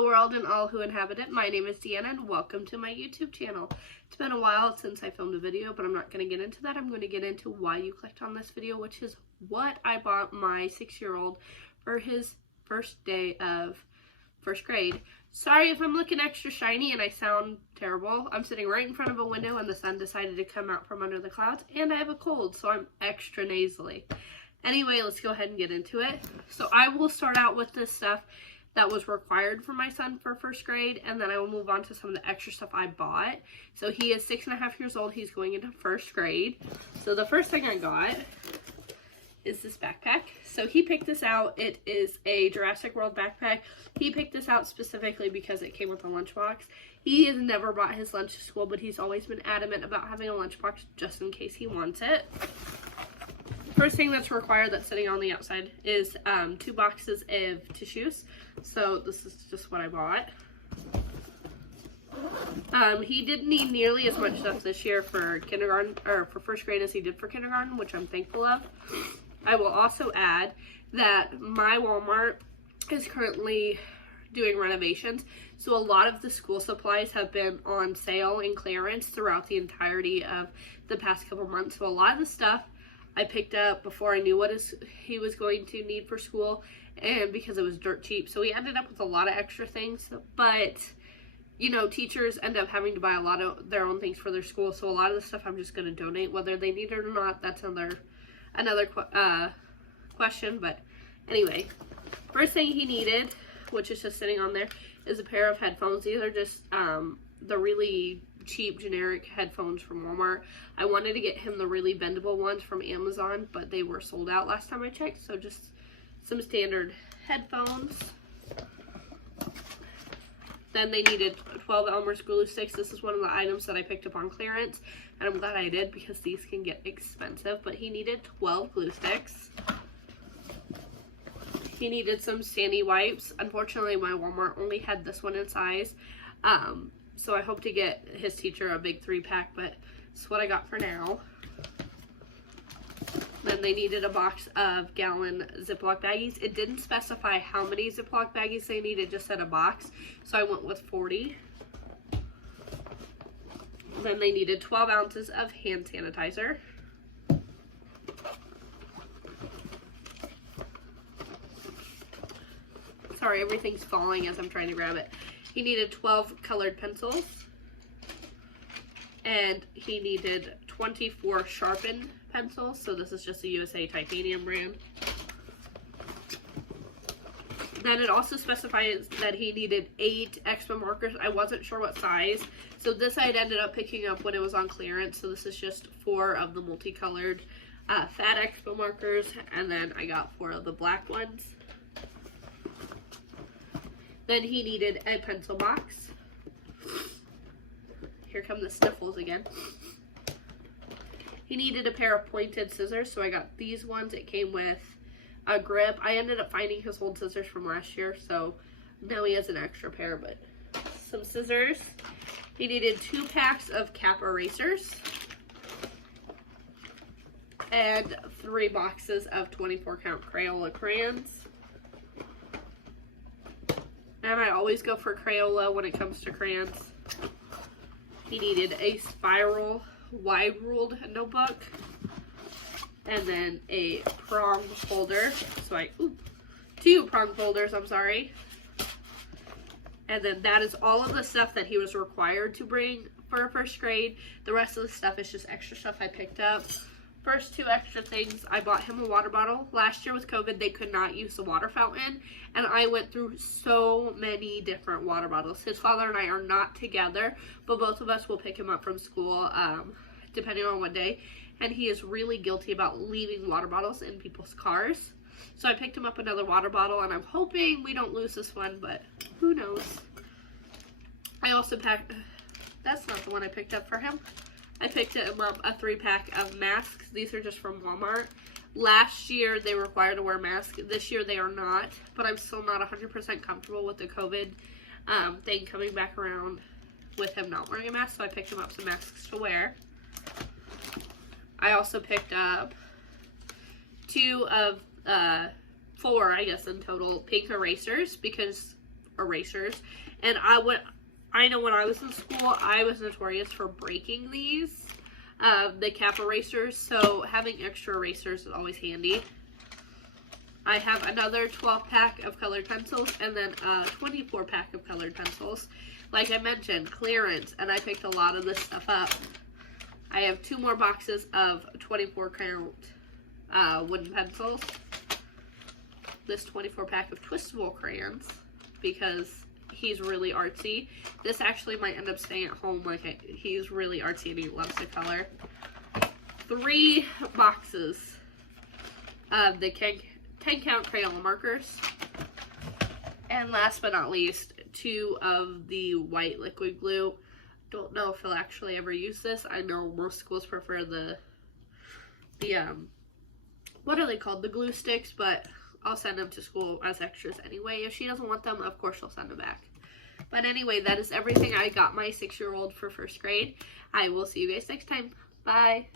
Hello world and all who inhabit it, my name is Deanna and welcome to my YouTube channel. It's been a while since I filmed a video, but I'm not going to get into that. I'm going to get into why you clicked on this video, which is what I bought my 6-year-old for his first day of first grade. Sorry if I'm looking extra shiny and I sound terrible. I'm sitting right in front of a window and the sun decided to come out from under the clouds, and I have a cold, so I'm extra nasally. Anyway, let's go ahead and get into it. So I will start out with this stuff that was required for my son for first grade, and then I will move on to some of the extra stuff I bought. So he is 6.5 years old. He's going into first grade. So the first thing I got is this backpack. So he picked this out. It is a Jurassic World backpack. He picked this out specifically because it came with a lunchbox. He has never brought his lunch to school, but he's always been adamant about having a lunchbox just in case he wants it. First thing that's required that's sitting on the outside is 2 boxes of tissues. So this is just what I bought. He didn't need nearly as much stuff this year for kindergarten or for first grade as he did for kindergarten, which I'm thankful of. I will also add that my Walmart is currently doing renovations, so a lot of the school supplies have been on sale and clearance throughout the entirety of the past couple months. So a lot of the stuff I picked up before I knew what he was going to need for school, and because it was dirt cheap. So we ended up with a lot of extra things, but you know, teachers end up having to buy a lot of their own things for their school. So a lot of the stuff I'm just going to donate, whether they need it or not. That's another question. But anyway, first thing he needed, which is just sitting on there, is a pair of headphones. These are just the really cheap generic headphones from Walmart. I wanted to get him the really bendable ones from Amazon, but they were sold out last time I checked. So just some standard headphones. Then they needed 12 Elmer's glue sticks. This is one of the items that I picked up on clearance, and I'm glad I did because these can get expensive. But he needed 12 glue sticks. He needed some sandy wipes. Unfortunately, my Walmart only had this one in size. So I hope to get his teacher a big 3-pack, but it's what I got for now. Then they needed a box of gallon Ziploc baggies. It didn't specify how many Ziploc baggies they needed, it just said a box. So I went with 40. Then they needed 12 ounces of hand sanitizer. Sorry, everything's falling as I'm trying to grab it. He needed 12 colored pencils, and he needed 24 sharpened pencils. So this is just a USA Titanium brand. Then it also specifies that he needed 8 Expo markers. I wasn't sure what size, so this I had ended up picking up when it was on clearance. So this is just 4 of the multicolored fat Expo markers, and then I got 4 of the black ones. Then he needed a pencil box. Here come the sniffles again. He needed a pair of pointed scissors, so I got these ones. It came with a grip. I ended up finding his old scissors from last year, so now he has an extra pair, but some scissors. He needed 2 packs of cap erasers and 3 boxes of 24 count Crayola crayons. And I always go for Crayola when it comes to crayons. He needed a spiral wide ruled notebook, and then a prong folder. So 2 prong folders, I'm sorry. And then that is all of the stuff that he was required to bring for first grade. The rest of the stuff is just extra stuff I picked up. First 2 extra things, I bought him a water bottle. Last year with COVID, they could not use the water fountain, and I went through so many different water bottles. His father and I are not together, but both of us will pick him up from school, depending on what day, and he is really guilty about leaving water bottles in people's cars. So I picked him up another water bottle, and I'm hoping we don't lose this one, but who knows. I also packed, that's not the one I picked up for him. I picked him up a 3-pack of masks. These are just from Walmart. Last year, they were required to wear masks. This year, they are not. But I'm still not 100% comfortable with the COVID thing coming back around with him not wearing a mask. So I picked him up some masks to wear. I also picked up 2 of 4, I guess, in total, pink erasers. Because erasers. And I know when I was in school, I was notorious for breaking these, the cap erasers, so having extra erasers is always handy. I have another 12-pack of colored pencils and then a 24-pack of colored pencils. Like I mentioned, clearance, and I picked a lot of this stuff up. I have 2 more boxes of 24-count wooden pencils. This 24-pack of Twistable crayons, because he's really artsy. This actually might end up staying at home. Like, he's really artsy and he loves to color. 3 boxes of the 10-count Crayola markers. And last but not least, 2 of the white liquid glue. Don't know if he'll actually ever use this. I know most schools prefer the what are they called? The glue sticks, but I'll send them to school as extras anyway. If she doesn't want them, of course she'll send them back. But anyway, that is everything I got my 6-year-old for first grade. I will see you guys next time. Bye.